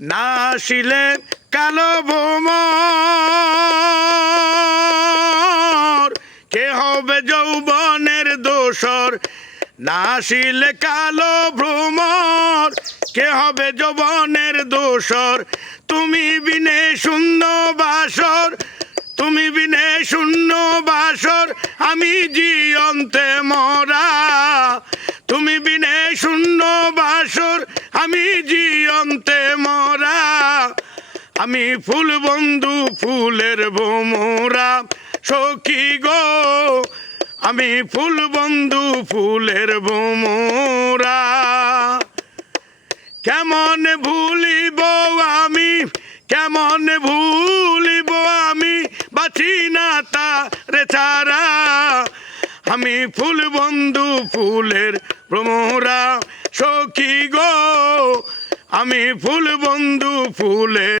না আসিলে কালো ভ্রমর কে হবে যৌবনের দোসর। না আসিলে কালো ভ্রমর কে হবে যৌবনের দোসর। তুমি বিনে শূন্য বাসর, তুমি বিনে শূন্য বাসর, আমি জিয়ন্তে মরা। তুমি বিনে শূন্য বাসর, আমি জিয়ন্তে মরা। আমি ফুল বন্ধু ফুলের ভোমরা সখী গো, আমি ফুল বন্ধু ফুলের ভোমরা। কেমন ভুলিব আমি, কেমন ভুলিব আমি, বাঁচি না তারে ছাড়া। আমি ফুল বন্ধু ফুলের ভ্রমরা সখী গো, আমি ফুল বন্ধু ফুলের